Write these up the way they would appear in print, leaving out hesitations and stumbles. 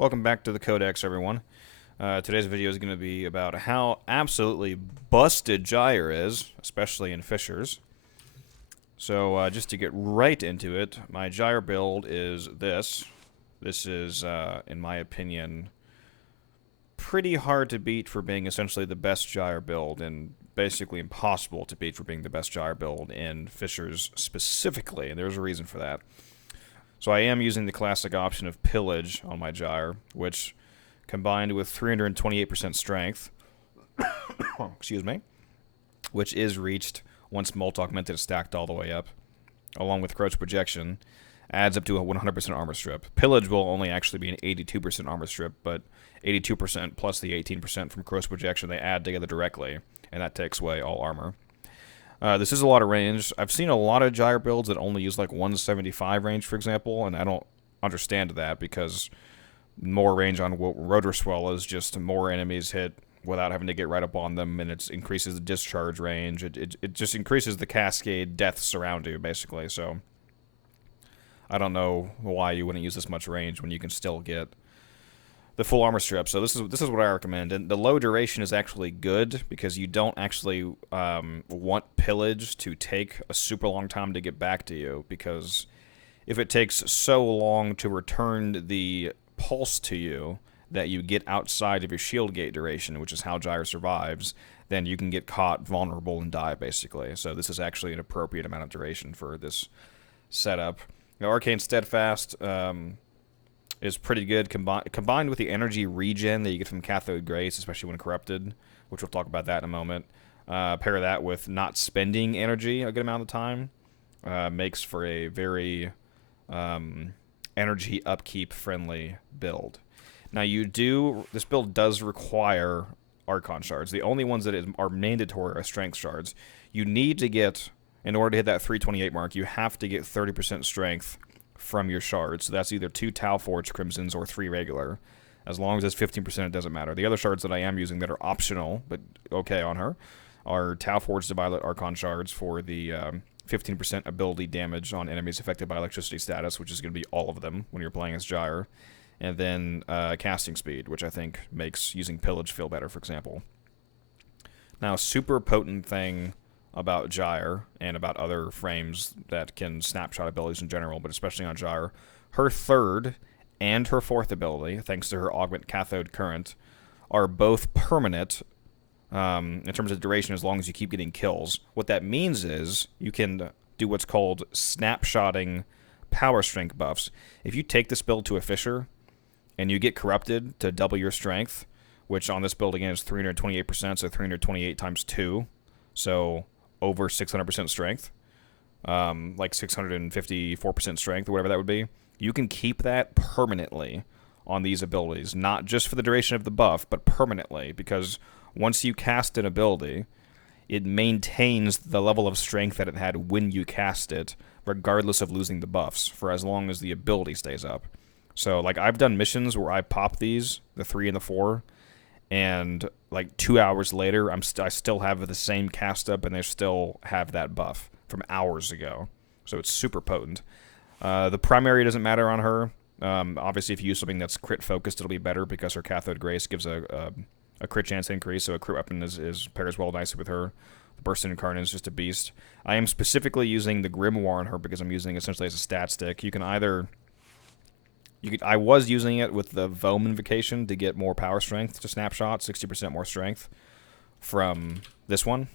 Welcome back to the Codex, everyone. Today's video is going to be about how absolutely busted Gyre is, especially in fissures. So just to get right into it, my Gyre build is this. This is, in my opinion, pretty hard to beat for being essentially the best Gyre build, and basically impossible to beat for being the best Gyre build in fissures specifically, and there's a reason for that. So I am using the classic option of Pillage on my Gyre, which, combined with 328% strength, excuse me, which is reached once Molt Augmented is stacked all the way up, along with Crouch Projection, adds up to a 100% armor strip. Pillage will only actually be an 82% armor strip, but 82% plus the 18% from Crouch Projection they add together directly, and that takes away all armor. This is a lot of range. I've seen a lot of Gyre builds that only use like 175 range, for example, and I don't understand that because more range on Rotor Swell is just more enemies hit without having to get right up on them, and it increases the discharge range. It just increases the cascade deaths around you, basically. So I don't know why you wouldn't use this much range when you can still get the full armor strip. So this is what I recommend, and the low duration is actually good because you don't actually want Pillage to take a super long time to get back to you, because if it takes so long to return the pulse to you that you get outside of your shield gate duration, which is how Gyre survives, then you can get caught vulnerable and die, basically. So this is actually an appropriate amount of duration for this setup. Now, Arcane Steadfast is pretty good, combined with the energy regen that you get from Cathode Grace, especially when corrupted, which we'll talk about that in a moment. Pair that with not spending energy a good amount of time, makes for a very energy upkeep friendly build. Now this build does require Archon shards. The only ones that are mandatory are strength shards. You need to get, in order to hit that 328 mark, you have to get 30% strength from your shards. So that's either 2 Tau Forge Crimsons or 3 regular. As long as it's 15%, it doesn't matter. The other shards that I am using that are optional, but okay on her, are Tau Forge to Violet Archon shards for the 15% ability damage on enemies affected by electricity status, which is going to be all of them when you're playing as Gyre. And then casting speed, which I think makes using Pillage feel better, for example. Now, super potent thing about Gyre and about other frames that can snapshot abilities in general, but especially on Gyre, her third and her fourth ability, thanks to her Augment Cathode Current, are both permanent in terms of duration as long as you keep getting kills. What that means is you can do what's called snapshotting power strength buffs. If you take this build to a fissure and you get corrupted to double your strength, which on this build again is 328%, so 328 times 2, so over 600% strength, like 654% strength or whatever that would be, you can keep that permanently on these abilities, not just for the duration of the buff, but permanently, because once you cast an ability, it maintains the level of strength that it had when you cast it, regardless of losing the buffs, for as long as the ability stays up. So, like, I've done missions where I pop these, the 3 and the 4, and like 2 hours later, I still have the same cast up, and they still have that buff from hours ago. So it's super potent. The primary doesn't matter on her. Obviously, if you use something that's crit focused, it'll be better because her Cathode Grace gives a crit chance increase. So a crit weapon pairs well nicely with her. The Burst Incarnate is just a beast. I am specifically using the Grimoire on her because I'm using it essentially as a stat stick. You can either I was using it with the Voam Invocation to get more power strength to Snapshot, 60% more strength from this one,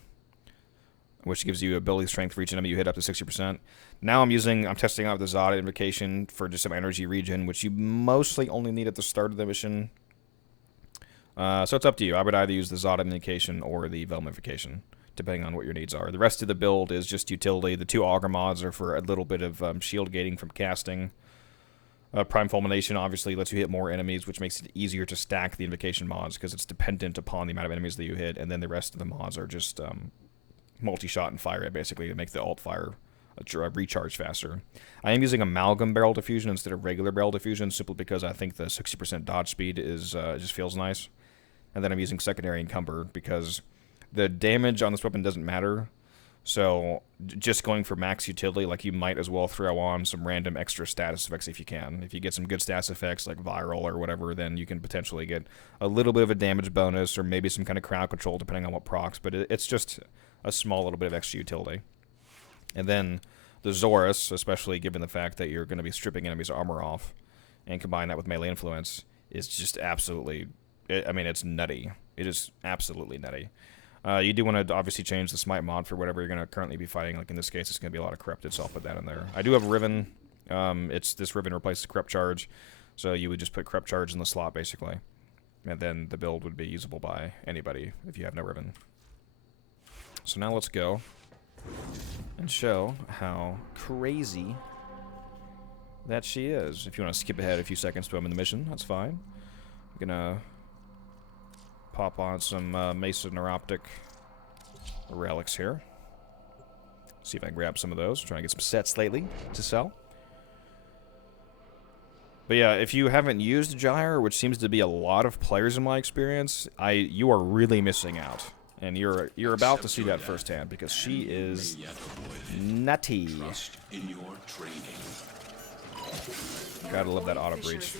which gives you ability strength for each enemy you hit up to 60%. Now I'm testing out the Zada Invocation for just some energy regen, which you mostly only need at the start of the mission. So it's up to you. I would either use the Zada Invocation or the Voam Invocation, depending on what your needs are. The rest of the build is just utility. The 2 Augur mods are for a little bit of shield gating from casting. Prime Fulmination obviously lets you hit more enemies, which makes it easier to stack the invocation mods because it's dependent upon the amount of enemies that you hit, and then the rest of the mods are just multi-shot and fire basically to make the alt fire recharge faster. I am using Amalgam Barrel Diffusion instead of regular Barrel Diffusion simply because I think the 60% dodge speed is just feels nice. And then I'm using Secondary Encumber because the damage on this weapon doesn't matter, So just going for max utility, like you might as well throw on some random extra status effects if you can. If you get some good status effects like viral or whatever, then you can potentially get a little bit of a damage bonus or maybe some kind of crowd control depending on what procs, but it's just a small little bit of extra utility. And then the Zorus, especially given the fact that you're going to be stripping enemies' armor off, and combine that with melee influence, is just absolutely, I mean, it's nutty. It is absolutely nutty. You do want to obviously change the smite mod for whatever you're going to currently be fighting. Like in this case, it's going to be a lot of corrupted, so I'll put that in there. I do have Riven. This Riven replaces Corrupt Charge, so you would just put Corrupt Charge in the slot, basically. And then the build would be usable by anybody if you have no Riven. So now let's go and show how crazy that she is. If you want to skip ahead a few seconds to him in the mission, that's fine. I'm gonna pop on some Mesa Neuroptic relics here. See if I can grab some of those. Trying to get some sets lately to sell. But yeah, if you haven't used Gyre, which seems to be a lot of players in my experience, you are really missing out. And you're about to see that firsthand because she is nutty. Gotta love that auto breach.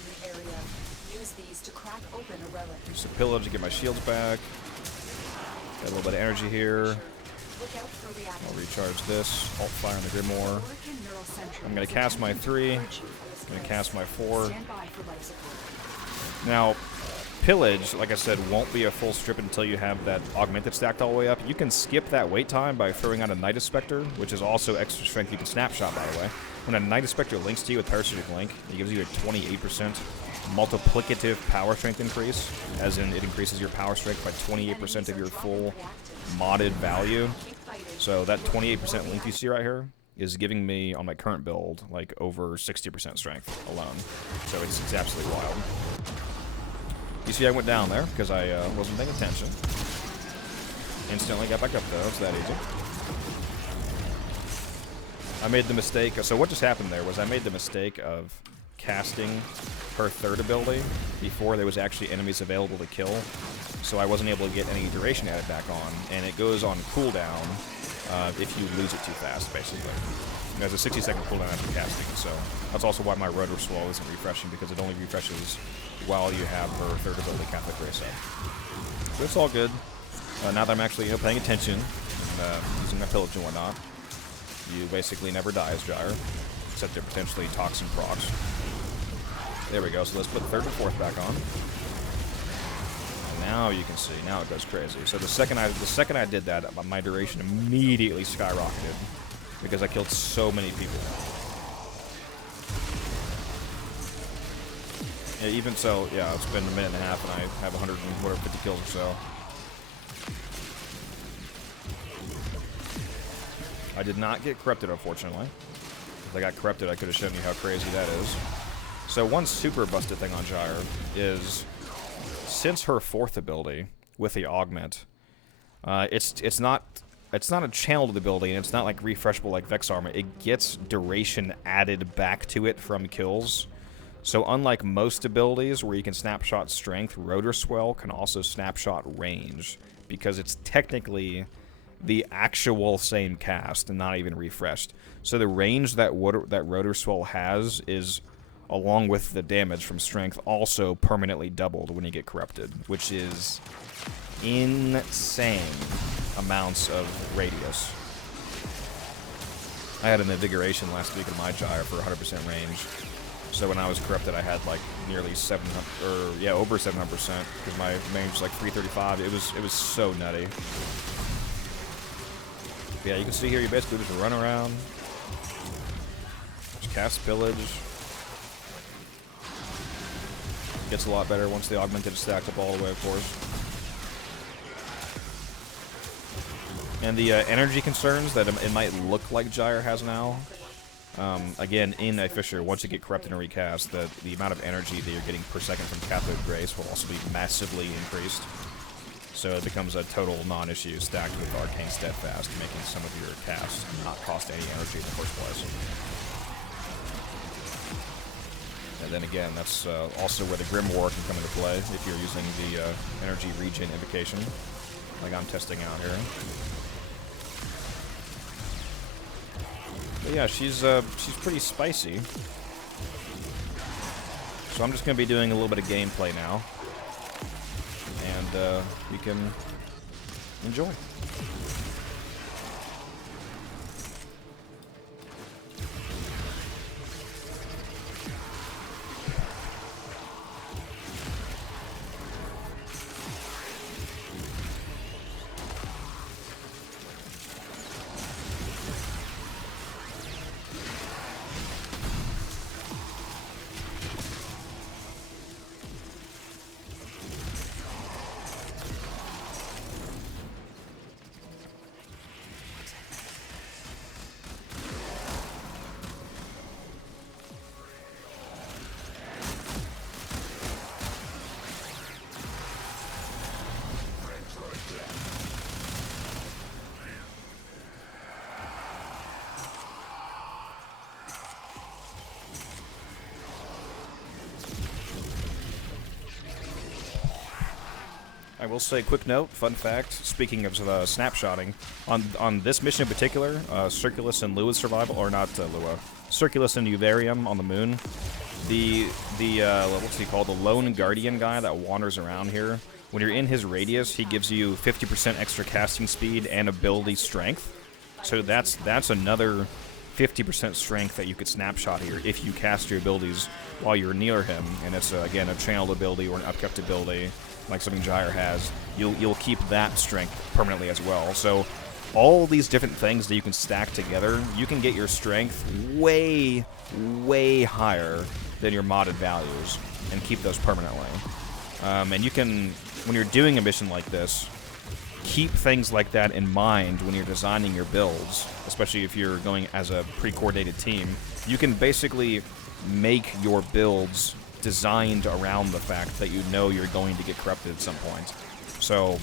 Use some pillage to get my shields back. Got a little bit of energy here. I'll recharge this. Alt fire on the Grimoire. I'm gonna cast my 3. I'm gonna cast my 4. Now, pillage, like I said, won't be a full strip until you have that augmented stacked all the way up. You can skip that wait time by throwing out a Night Spectre, which is also extra strength. You can snapshot, by the way. When a Night Spectre links to you with Parasitic Link, it gives you a 28% multiplicative power strength increase, as in it increases your power strength by 28% of your full modded value. So that 28% link you see right here is giving me, on my current build, like over 60% strength alone. So it's absolutely wild. You see I went down there because I wasn't paying attention. Instantly got back up though, it's that easy. I made the mistake, so what just happened there was I made the mistake of casting her 3rd ability before there was actually enemies available to kill. So I wasn't able to get any duration added back on, and it goes on cooldown if you lose it too fast, basically. There's a 60-second cooldown after casting, so that's also why my Rotor Swell isn't refreshing, because it only refreshes while you have her 3rd ability Catholic Grace up. So it's all good. Now that I'm actually paying attention and using my pillage and whatnot, you basically never die as Gyre, except they're potentially toxin procs. There we go, so let's put 3rd and 4th back on. And now you can see, now it goes crazy. So the second I did that, my duration immediately skyrocketed because I killed so many people. Yeah, even so, yeah, it's been a minute and a half and I have 150 kills or so. I did not get corrupted, unfortunately. If I got corrupted, I could have shown you how crazy that is. So one super busted thing on Gyre is, since her 4th ability with the augment, it's not a channeled ability, and it's not like refreshable like Vex Armor. It gets duration added back to it from kills. So unlike most abilities where you can snapshot strength, Rotor Swell can also snapshot range, because it's technically the actual same cast and not even refreshed. So the range that Rotor Swell has is, along with the damage from strength, also permanently doubled when you get corrupted, which is insane amounts of radius. I had an invigoration last week in my Gyre for 100% range. So when I was corrupted, I had like nearly 700, or yeah, over 700%, because my range was like 335. It was so nutty. But yeah, you can see here, you basically just run around, just cast pillage. Gets a lot better once the augmented is stacked up all the way, of course. And the energy concerns that it might look like Gyre has now, again, in a Fissure, once you get corrupted and recast, the amount of energy that you're getting per second from Cathode Grace will also be massively increased. So it becomes a total non-issue stacked with Arcane Steadfast, making some of your casts not cost any energy in the first place. And then again, that's also where the Grimoire can come into play if you're using the energy regen invocation, like I'm testing out here. But yeah, she's pretty spicy. So I'm just gonna be doing a little bit of gameplay now, and you can enjoy. I will say, quick note, fun fact, speaking of snapshotting, on this mission in particular, Circulus and Lua's survival, or not Lua, Circulus and Uvarium on the moon, the what's he called, the lone guardian guy that wanders around here, when you're in his radius, he gives you 50% extra casting speed and ability strength, so that's another 50% strength that you could snapshot here if you cast your abilities while you're near him, and it's, again, a channeled ability or an upkept ability, like something Gyre has. You'll keep that strength permanently as well. So all these different things that you can stack together, you can get your strength way, way higher than your modded values and keep those permanently. And you can, when you're doing a mission like this, keep things like that in mind when you're designing your builds, especially if you're going as a pre-coordinated team. You can basically make your builds designed around the fact that you know you're going to get corrupted at some point. So,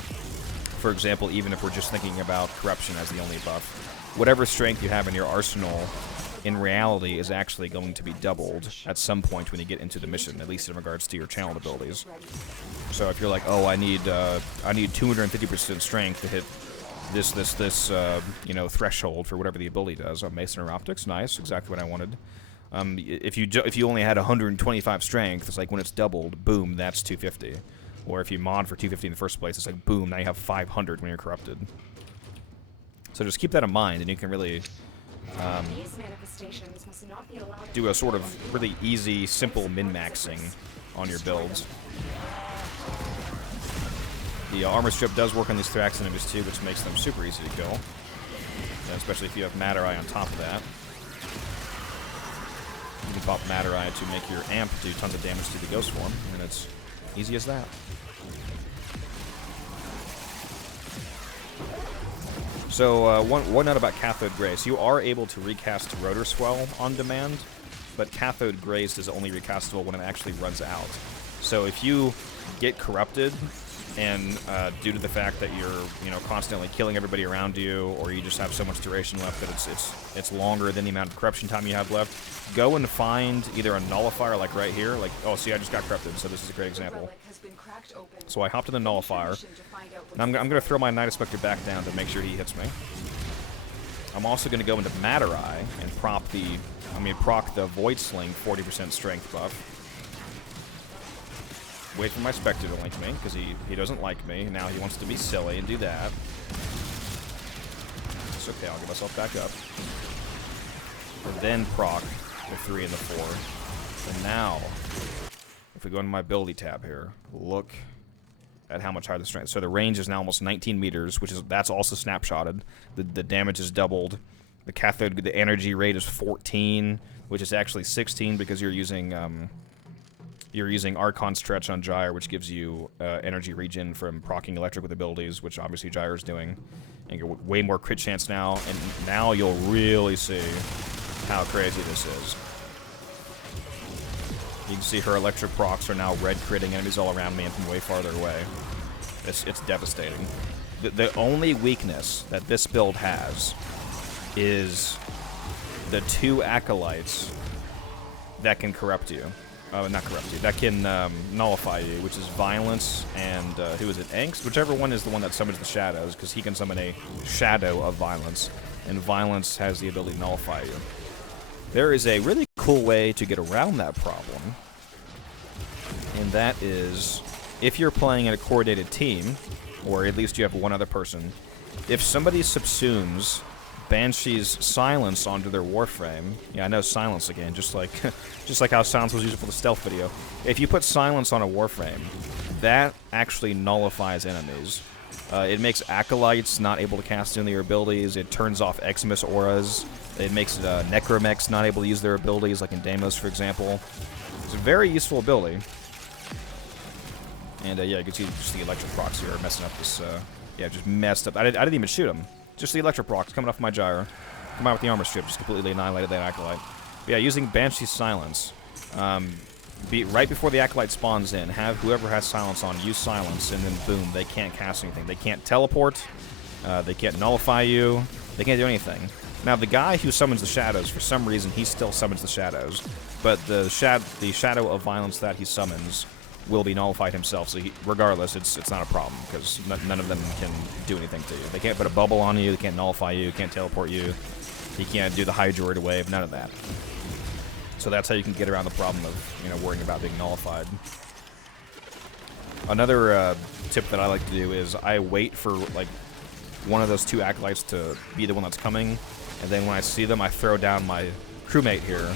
for example, even if we're just thinking about corruption as the only buff, whatever strength you have in your arsenal, in reality, is actually going to be doubled at some point when you get into the mission, at least in regards to your channeled abilities. So if you're like, oh, I need 250% strength to hit this you know, threshold for whatever the ability does. Oh, Masonry Optics, nice, exactly what I wanted. If you only had 125 strength, it's like when it's doubled, boom, that's 250. Or if you mod for 250 in the first place, it's like boom, now you have 500 when you're corrupted. So just keep that in mind, and you can really do a sort of really easy, simple min-maxing on your builds. The armor strip does work on these Thrax enemies too, which makes them super easy to kill, and especially if you have Matter Eye on top of that. You can pop Matter Eye to make your amp do tons of damage to the Ghost Form, and it's easy as that. So, one note about Cathode Grace. You are able to recast Rotor Swell on demand, but Cathode Grace is only recastable when it actually runs out. So if you get corrupted, and due to the fact that you're constantly killing everybody around you, or you just have so much duration left that it's longer than the amount of corruption time you have left, go and find either a nullifier like right here, like, oh, see, I just got corrupted, so this is a great example. So I hopped in the nullifier, and I'm going to throw my Night Inspector back down to make sure he hits me. I'm also going to go into Matter Eye and proc the Void Sling 40% strength buff. Wait for my Spectre to link me, because he doesn't like me. Now he wants to be silly and do that. It's okay, I'll get myself back up. And then proc the 3 and the 4. And now, if we go into my ability tab here, look at how much higher the strength. So the range is now almost 19 meters, that's also snapshotted. The damage is doubled. The cathode, the energy rate is 14, which is actually 16 because you're using Archon Stretch on Gyre, which gives you energy regen from proccing electric with abilities, which obviously Gyre is doing. And you get way more crit chance now, and now you'll really see how crazy this is. You can see her electric procs are now red critting enemies all around me and from way farther away. It's devastating. The only weakness that this build has is the 2 acolytes that can corrupt you. Not corrupt you. That can nullify you, which is Violence and, who is it? Angst? Whichever one is the one that summons the shadows, because he can summon a shadow of Violence. and Violence has the ability to nullify you. There is a really cool way to get around that problem, and that is if you're playing in a coordinated team, or at least you have one other person, if somebody subsumes Banshee's Silence onto their Warframe, yeah, I know Silence again, just like how Silence was used for the stealth video. If you put Silence on a Warframe, that actually nullifies enemies. It makes Acolytes not able to cast any of their abilities. It turns off Xmas auras. It makes Necromechs not able to use their abilities, like in Deimos, for example. It's a very useful ability. And yeah, you can see just the electric procs here messing up this. Yeah, just messed up. I didn't even shoot him. Just the electric procs coming off my Gyre. Come out with the armor strip, just completely annihilated that Acolyte. But yeah, using Banshee's Silence. Right before the Acolyte spawns in, have whoever has Silence on use Silence, and then boom, they can't cast anything. They can't teleport. They can't nullify you. They can't do anything. Now, the guy who summons the shadows, for some reason, he still summons the shadows. But the shadow of Violence that he summons will be nullified himself. So regardless, it's not a problem, because none of them can do anything to you. They can't put a bubble on you. They can't nullify you. Can't teleport you. He can't do the Hydroid wave. None of that. So that's how you can get around the problem of, you know, worrying about being nullified. Another tip that I like to do is I wait for, like, one of those two Acolytes to be the one that's coming, and then when I see them, I throw down my crewmate here,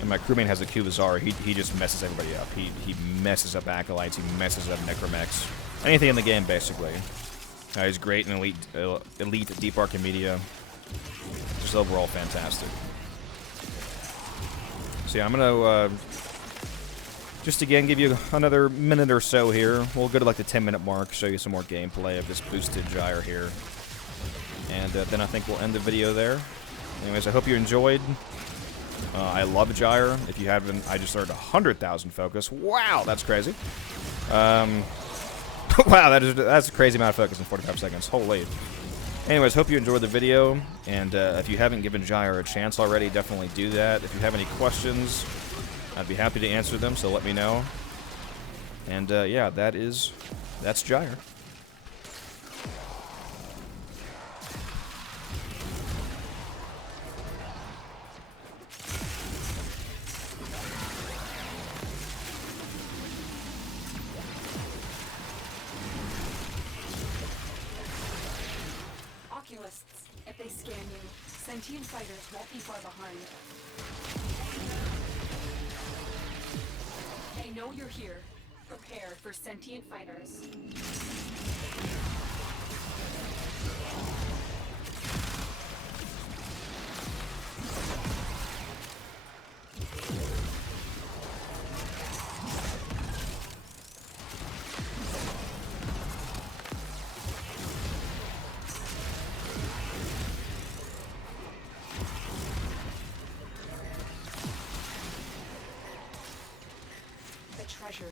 and my crewmate has a Q-Bizarre. He just messes everybody up. He messes up Acolytes, he messes up Necromechs, anything in the game, basically. He's great in elite Deep Arc and Media. Just overall fantastic. So yeah, I'm going to just again give you another minute or so here. We'll go to like the 10-minute mark, show you some more gameplay of this boosted Gyre here. And then I think we'll end the video there. Anyways, I hope you enjoyed. I love Gyre. If you haven't, I just earned 100,000 focus. Wow, that's crazy. Wow, that's a crazy amount of focus in 45 seconds. Holy. Anyways, hope you enjoyed the video, and if you haven't given Gyre a chance already, definitely do that. If you have any questions, I'd be happy to answer them, so let me know. And yeah, that's Gyre. If they scan you, sentient fighters won't be far behind. They know you're here. Prepare for sentient fighters. Treasure